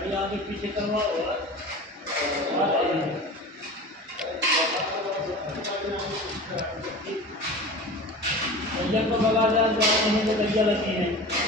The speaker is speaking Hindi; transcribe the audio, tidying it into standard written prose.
गाड़ी आगे पीछे करवा हुआ भैया को बगा जा नहीं तो भैया लगी है।